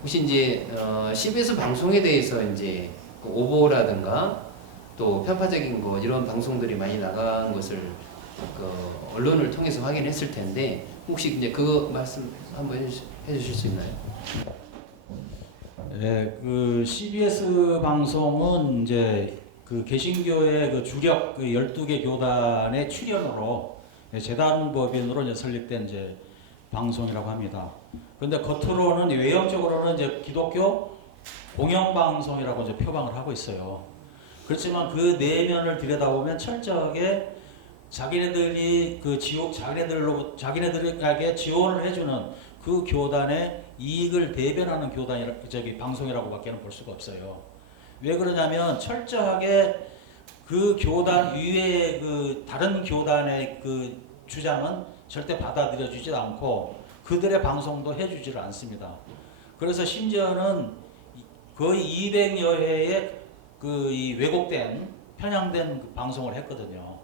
혹시 이제 CBS 방송에 대해서 이제 그 오보라든가 또 편파적인 거 이런 방송들이 많이 나간 것을 그 언론을 통해서 확인했을 텐데 혹시 이제 그거 말씀 한번 해주실 수 있나요? 네, 그 CBS 방송은 이제 그 개신교의 그 주력 그 12개 교단의 출연으로 재단법인으로 이제 설립된 이제 방송이라고 합니다. 그런데 겉으로는 외형적으로는 이제 기독교 공영방송이라고 이제 표방을 하고 있어요. 그렇지만 그 내면을 들여다보면 철저하게 자기네들이 그 자기네들에게 지원을 해주는 그 교단의 이익을 대변하는 방송이라고밖에는 볼 수가 없어요. 왜 그러냐면 철저하게 그 교단 이외의 그 다른 교단의 그 주장은 절대 받아들여주지 않고 그들의 방송도 해주지를 않습니다. 그래서 심지어는 거의 200여 회의 그 이 왜곡된 편향된 그 방송을 했거든요.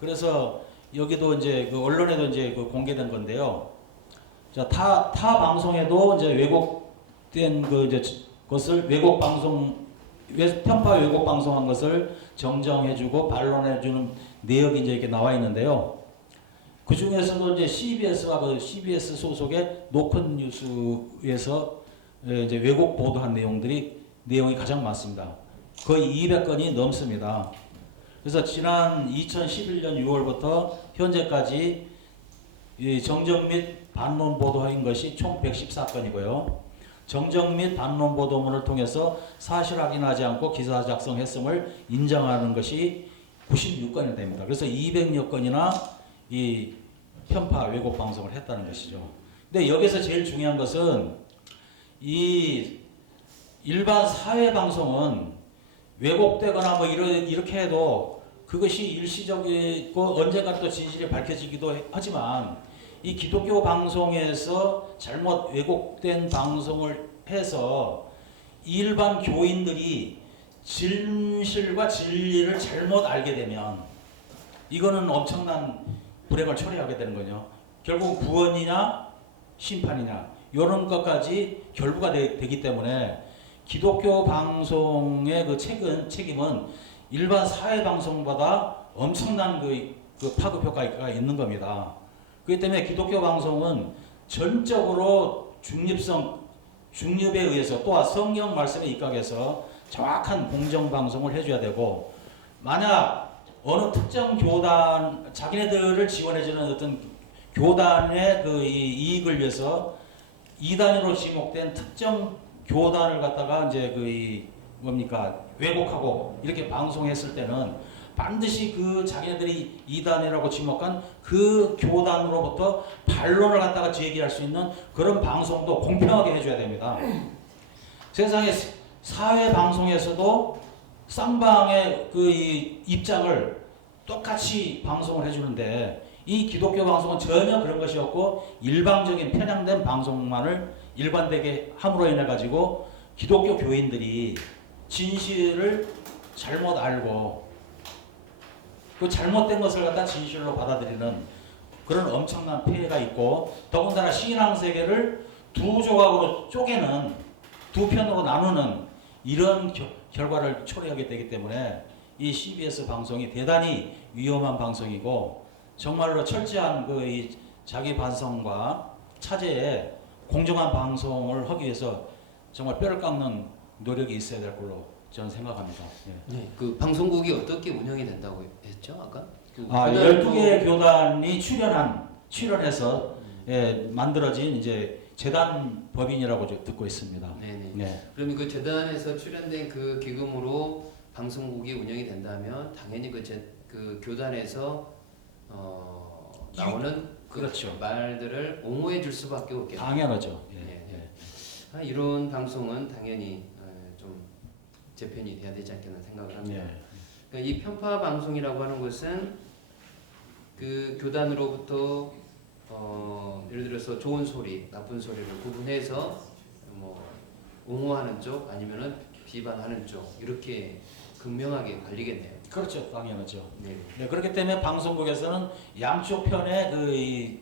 그래서 여기도 이제 그 언론에도 이제 그 공개된 건데요. 자, 타 방송에도 이제 왜곡된 그 이제 것을 왜곡 방송 편파 왜곡 방송한 것을 정정해주고 반론해주는 내역이 이제 이렇게 나와 있는데요. 그 중에서도 이제 CBS와 그 CBS 소속의 노컷 뉴스에서 이제 왜곡 보도한 내용이 가장 많습니다. 거의 200건이 넘습니다. 그래서 지난 2011년 6월부터 현재까지 이 정정 및 반론 보도한 것이 총 114건이고요. 정정 및 반론 보도문을 통해서 사실 확인하지 않고 기사 작성했음을 인정하는 것이 96건이 됩니다. 그래서 200여 건이나 이 편파 왜곡 방송을 했다는 것이죠. 근데 여기서 제일 중요한 것은 이 일반 사회 방송은 왜곡되거나 뭐 이렇게 해도 그것이 일시적이고 언젠가 또 진실이 밝혀지기도 하지만 이 기독교 방송에서 잘못 왜곡된 방송을 해서 일반 교인들이 진실과 진리를 잘못 알게 되면 이거는 엄청난 불행을 초래하게 되는 거죠. 결국 구원이냐 심판이냐 이런 것까지 결부가 되기 때문에 기독교 방송의 그 책임은 일반 사회 방송보다 엄청난 그 파급 효과가 있는 겁니다. 그렇기 때문에 기독교 방송은 전적으로 중립에 의해서 또한 성경 말씀에 입각해서 정확한 공정 방송을 해줘야 되고, 만약 어느 특정 교단 자기네들을 지원해주는 어떤 교단의 그 이익을 위해서 이단으로 지목된 특정 교단을 갖다가 이제 왜곡하고 이렇게 방송했을 때는 반드시 그 자기네들이 이단이라고 지목한 그 교단으로부터 반론을 갖다가 제기할 수 있는 그런 방송도 공평하게 해줘야 됩니다. 세상에 사회 방송에서도 쌍방의 그 이 입장을 똑같이 방송을 해주는데 이 기독교 방송은 전혀 그런 것이 없고 일방적인 편향된 방송만을 일관되게 함으로 인해 가지고 기독교 교인들이 진실을 잘못 알고 그 잘못된 것을 갖다 진실로 받아들이는 그런 엄청난 폐해가 있고 더군다나 신앙 세계를 두 조각으로 쪼개는 두 편으로 나누는 이런 결과를 초래하게 되기 때문에 이 CBS 방송이 대단히 위험한 방송이고 정말로 철저한 그 이 자기 반성과 차제에 공정한 방송을 하기 위해서 정말 뼈를 깎는 노력이 있어야 될 걸로 저는 생각합니다. 예. 네, 그 방송국이 어떻게 운영이 된다고 했죠 아까? 그 12개의 교단이 출연해서 예, 만들어진 이제 재단 법인이라고 듣고 있습니다. 네네. 네. 그러면 그 재단에서 출연된 그 기금으로 방송국이 운영이 된다면 당연히 그 교단에서 나오는 그 그렇죠. 말들을 옹호해 줄 수밖에 없겠네요. 당연하죠. 예. 예, 예. 이런 방송은 당연히 좀 재편이 돼야 되지 않겠나 생각을 합니다. 예. 그러니까 이 편파 방송이라고 하는 것은 그 교단으로부터 예를 들어서 좋은 소리, 나쁜 소리를 구분해서 뭐 옹호하는 쪽 아니면은 비방하는 쪽 이렇게 극명하게 갈리겠네요. 그렇죠. 당연하죠. 네. 네, 그렇기 때문에 방송국에서는 양쪽 편의 그 이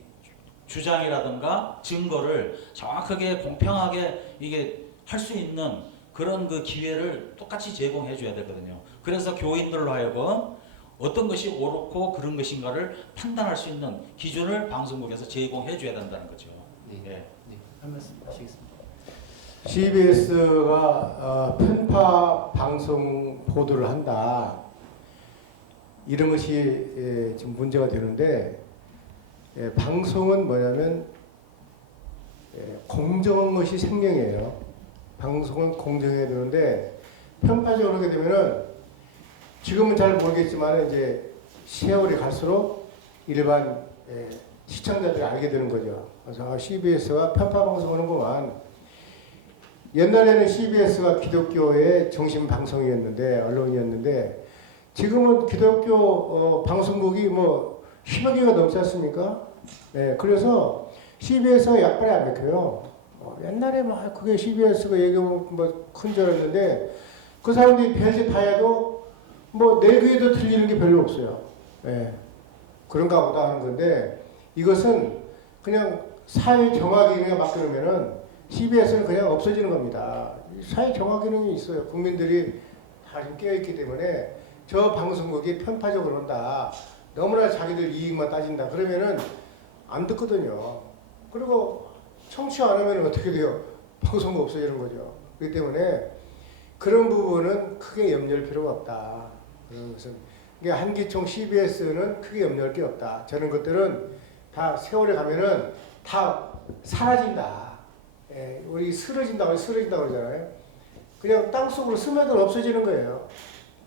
주장이라든가 증거를 정확하게 공평하게 이게 할 수 있는 그런 그 기회를 똑같이 제공해 줘야 되거든요. 그래서 교인들로 하여금 어떤 것이 옳고 그런 것인가를 판단할 수 있는 기준을 방송국에서 제공해 줘야 된다는 거죠. 네. 예. 네. 한 말씀 하시겠습니다. CBS가 편파 방송 보도를 한다. 이런 것이 지금 문제가 되는데 방송은 뭐냐면 공정한 것이 생명이에요. 방송은 공정해야 되는데 편파적으로 하게 되면은 지금은 잘 모르겠지만 이제 세월이 갈수록 일반 시청자들이 알게 되는 거죠. 그래서 CBS가 편파 방송하는구만. 옛날에는 CBS가 기독교의 중심 방송이었는데 언론이었는데 지금은 기독교 방송국이 뭐 10여 개가 넘지 않습니까? 네, 그래서 CBS가 약발이 안 맥혀요. 옛날에 막 그게 CBS가 얘기하면 뭐큰 줄 알았는데 그 사람들이 별짓 다 해도 뭐 내 귀에도 들리는 게 별로 없어요. 네, 그런가 보다 하는 건데 이것은 그냥 사회 정화 기능에 맡겨놓으면은 CBS는 그냥 없어지는 겁니다. 사회 정화 기능이 있어요. 국민들이 다 지금 깨어있기 때문에 저 방송국이 편파적으로 한다. 너무나 자기들 이익만 따진다. 그러면은 안 듣거든요. 그리고 청취 안 하면 어떻게 돼요? 방송국 없어지는 거죠. 그렇기 때문에 그런 부분은 크게 염려할 필요가 없다. 그런 것은 그러니까 한기총 CBS는 크게 염려할 게 없다. 저런 것들은 다 세월에 가면은 다 사라진다. 예, 우리 쓰러진다고 그러잖아요. 그냥 땅속으로 스며들 없어지는 거예요.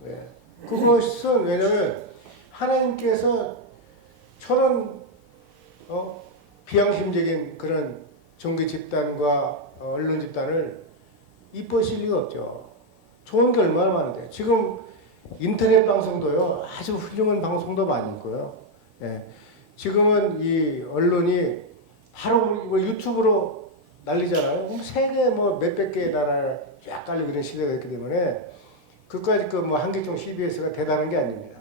예. 그것은 왜냐면 하나님께서 저런 비양심적인 그런 종교 집단과 언론 집단을 이뻐하실 리가 없죠. 좋은 게 얼마나 많은데 지금 인터넷 방송도요 아주 훌륭한 방송도 많이 있고요. 예. 지금은 이 언론이 바로 이거 유튜브로 난리잖아요. 그럼 세계 뭐 몇백 개의 나라를 쫙 깔리고 이런 시대가 있기 때문에 그까지 그 뭐 한기총 CBS가 대단한 게 아닙니다.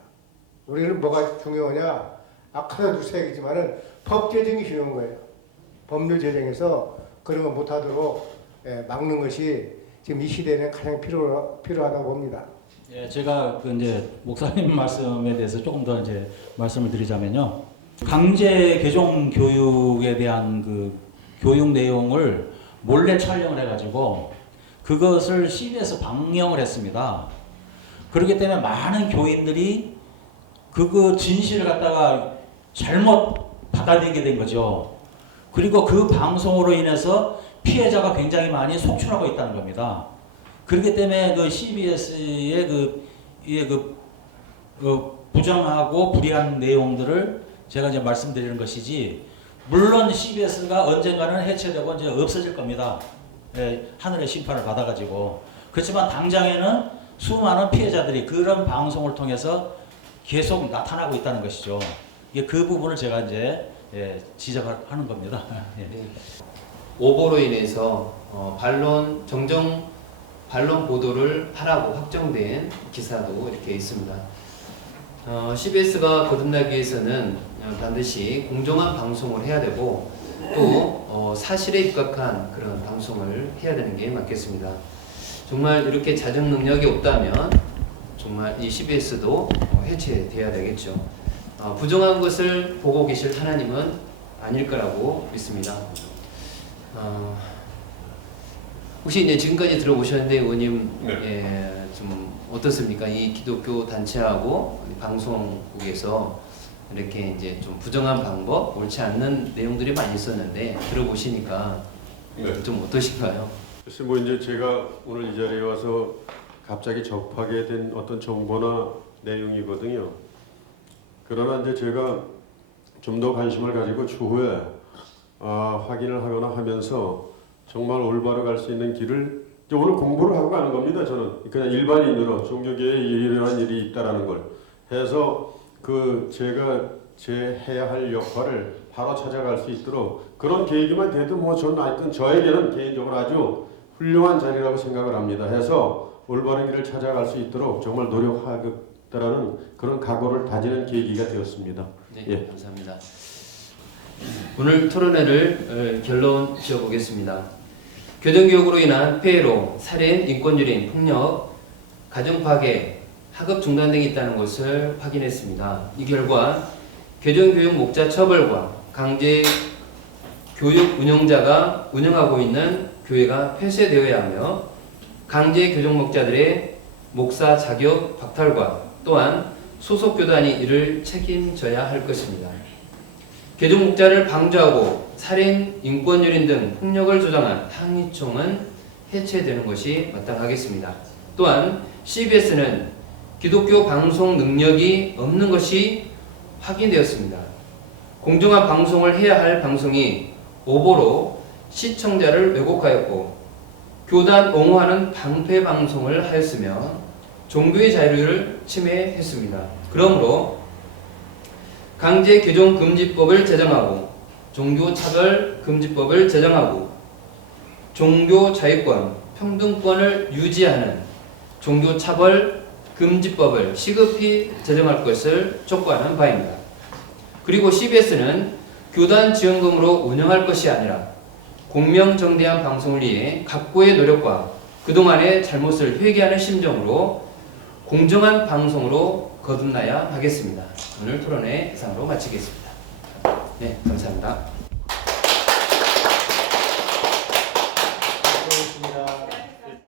우리는 뭐가 중요하냐? 아까도 누차 얘기했지만은 법 제정이 중요한 거예요. 법률 제정에서 그런 거 못하도록 막는 것이 지금 이 시대에는 가장 필요하다고 봅니다. 예, 제가 그 이제 목사님 말씀에 대해서 조금 더 이제 말씀을 드리자면요. 강제 개종 교육에 대한 그 교육 내용을 몰래 촬영을 해가지고 그것을 CBS 방영을 했습니다. 그렇기 때문에 많은 교인들이 그거 진실을 갖다가 잘못 받아들이게 된 거죠. 그리고 그 방송으로 인해서 피해자가 굉장히 많이 속출하고 있다는 겁니다. 그렇기 때문에 그 CBS의 그 부정하고 불이한 내용들을 제가 이제 말씀드리는 것이지, 물론 CBS가 언젠가는 해체되고 이제 없어질 겁니다. 하늘의 심판을 받아가지고 그렇지만 당장에는 수많은 피해자들이 그런 방송을 통해서 계속 나타나고 있다는 것이죠. 이게 그 부분을 제가 이제 지적하는 겁니다. 예. 네. 오보로 인해서 반론 보도를 하라고 확정된 기사도 이렇게 있습니다. CBS가 거듭나기 위해서는 반드시 공정한 방송을 해야 되고 또 사실에 입각한 그런 방송을 해야 되는 게 맞겠습니다. 정말 이렇게 자정 능력이 없다면 정말 이 CBS도 해체돼야 되겠죠. 부정한 것을 보고 계실 하나님은 아닐 거라고 믿습니다. 혹시 이제 지금까지 들어보셨는데 의원님 네. 좀 어떻습니까? 이 기독교 단체하고 방송국에서 이렇게 이제 좀 부정한 방법, 옳지 않는 내용들이 많이 있었는데 들어보시니까 네. 좀 어떠신가요? 글쎄 뭐 이제 제가 오늘 이 자리에 와서 갑자기 접하게 된 어떤 정보나 내용이거든요. 그러나 이제 제가 좀 더 관심을 가지고 추후에 확인을 하거나 하면서 정말 올바로 갈 수 있는 길을 이제 오늘 공부를 하고 가는 겁니다. 저는 그냥 일반인으로 종교계에 이러한 일이 있다라는 걸 해서 제가 제 해야 할 역할을 바로 찾아갈 수 있도록 그런 계기만 돼도 뭐 저는 하여튼 저에게는 개인적으로 아주 훌륭한 자리라고 생각을 합니다. 해서 올바른 길을 찾아갈 수 있도록 정말 노력하겠다라는 그런 각오를 다지는 계기가 되었습니다. 네, 예. 감사합니다. 오늘 토론회를 결론 지어보겠습니다. 교정교육으로 인한 폐해로 살인, 인권유린, 폭력, 가정파괴, 학업 중단 등이 있다는 것을 확인했습니다. 이 결과 교정교육 목자 처벌과 강제 교육 운영자가 운영하고 있는 교회가 폐쇄되어야 하며 강제 교정 목자들의 목사 자격 박탈과 또한 소속 교단이 이를 책임져야 할 것입니다. 교정 목자를 방조하고 살인, 인권유린 등 폭력을 조장한 항의총은 해체되는 것이 마땅하겠습니다. 또한 CBS는 기독교 방송 능력이 없는 것이 확인되었습니다. 공정한 방송을 해야 할 방송이 오보로 시청자를 왜곡하였고 교단 옹호하는 방패 방송을 하였으며 종교의 자유를 침해했습니다. 그러므로 강제 교정 금지법을 제정하고 종교 차별 금지법을 제정하고 종교 자유권, 평등권을 유지하는 종교 차별 금지법을 시급히 제정할 것을 촉구하는 바입니다. 그리고 CBS는 교단 지원금으로 운영할 것이 아니라 공명정대한 방송을 위해 각고의 노력과 그동안의 잘못을 회개하는 심정으로 공정한 방송으로 거듭나야 하겠습니다. 오늘 토론회 이상으로 마치겠습니다. 네, 감사합니다.